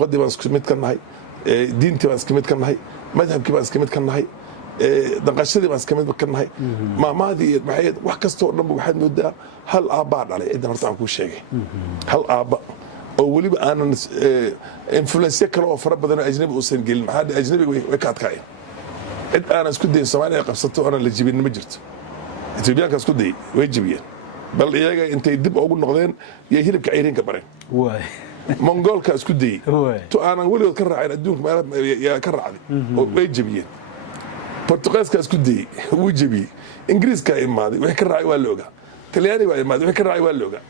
luqadii baan isku mid ka nahay diintii baan isku mid ka nahay madhabkii baan isku mid ka nahay danqashadii baan isku mid ka nahay maamaadii maxay wax kasta oo dhan waxaad moodaa hal aabba dhalay cid horta aan ku sheegay hal aabba oo waliba aanan influence kale oo fara badan ajnabi u san gelin maxaa ajnabiga way ka adkaayeen cid aan isku dayin Soomaaliya qabsato oo la jibin ma jirto Ethiopia isku day way jibiyeen bal iyaga intay dib ugu noqdeen iyo hilibka ceyrinka bareen waay Mongolka isku day to aanan waligood ka raacin adduunka meelaha ka raacday oo way jibiyeen Portugalska isku day wuu jibiyay Ingiriiska imaaday way ka raacay waa looga Talyaani waa imaaday way ka raacay waa looga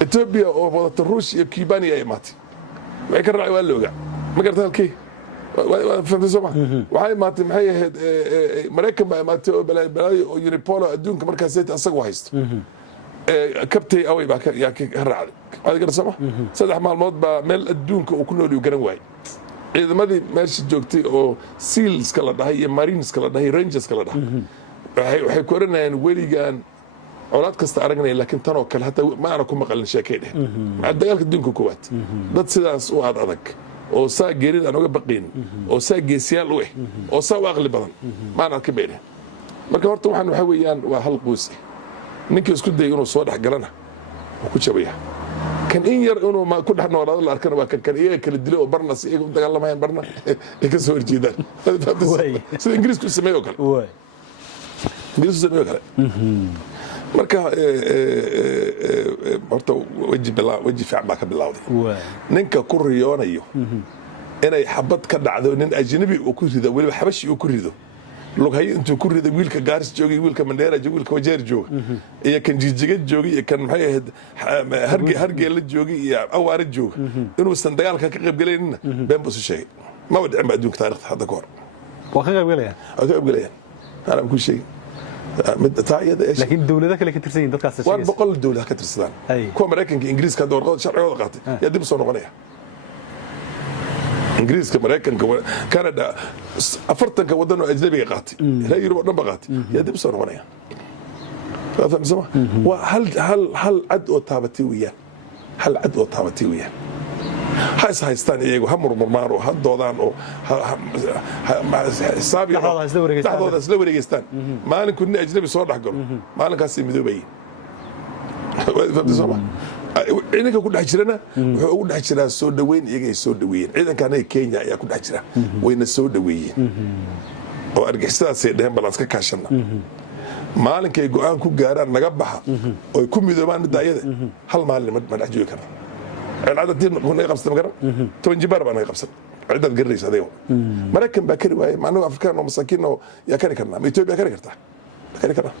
Ethiopia oo wadata Ruush iyo Cuban ay imaatay way ka raacay waa looga ma gartaa halkii فهمت سمع وحي ماتي maxay ahayd Mareykan ma maatay oo balaayo oo Unipolo adduunka markaas ay asagu haysto kabtay away baa ya ka raacday aad gar sama saddex maalmood baa meel adduunka uu ku nool yahay garan waay ciidamadii meesha joogtay oo seals kala dhahay iyo marines kala dhahay rangers kala dhahay waxay ku oranayaan weligaan colaad kasta aragnay laakiin tan oo kale hata ma ana ku maqalin sheekayde dagaalka adduunka koowaad dad sidaas u adag oo saa geerida aan uga baqeen oo saa geesiyaal u oo saa aqli badan ma ana ka beerin marka horta waxaan waxa weeyaan waa hal qoys ninkii isku day inuu soo dhax galana ku jabaya kan in yar inuu ma ku dhax noolaado la arkana waa kan iyaga kala dilay oo barna si iyaga u dagaalamayaan barna ay ka soo horjeedaan sida Ingiriisku sameeyo kale Ingiriisku sameeyo kale marka horta waji fiican baa ka bilowday ninka ku riyoonayo inay xabad ka dhacdo nin ajnabi uu ku rido waliba xabashi uu ku rido lughay intuu ku rido wiilka Gaaris joogay wiilka Mandera joogay wiilka Wajeer joogay iyo kan Jijiga joogay iyo kan maxay ahayd hargeyla joogay iyo awaare joogay inuu san dagaalka ka qayb galayna been buu sheegay ma wadicin ba adduunka taariikhda hadda ka hor waa ka qayb galayaan أنا بقول شيء لكن دولة كله كتير دكتور كاسة وأنا بقول دولة كتير سدان كم أمريكان إنجليز كان دور شرعي ولا قاطع يدي بصور غنية إنجليز كأمريكان كندا أفرتن كودنوا أجنبي قاطع لا يروح نبغى قاطع يدي بصور غنية فاهم سما وهل عد وتابتي وياه هل عد وتابتي وياه هايستان إيجو همر مرمارو هالدودان أو سابي لحظة سلوري جستان ما أنا كنا أجنبي صور حقهم ما أنا كاسي مدوبي فهمت سما إنك كنا حجرنا وكنا حجرنا سود وين يجي سود وين إذا كان كينيا يا كنا حجرنا وين السود وين أو أرجعنا سيدهم بلاسك كاشنا ما أنا كي جوان كوجارا نجبها أو يكون مدوبان الداية هل ما اللي ما نحجوا كنا العدد دي هنا يقبض مقرن تو نجيبها بقى يقبض عدد قريش هذا مركب باكر مع انه افريقيا ومساكين يا كان كنا ايثيوبيا كان كرتا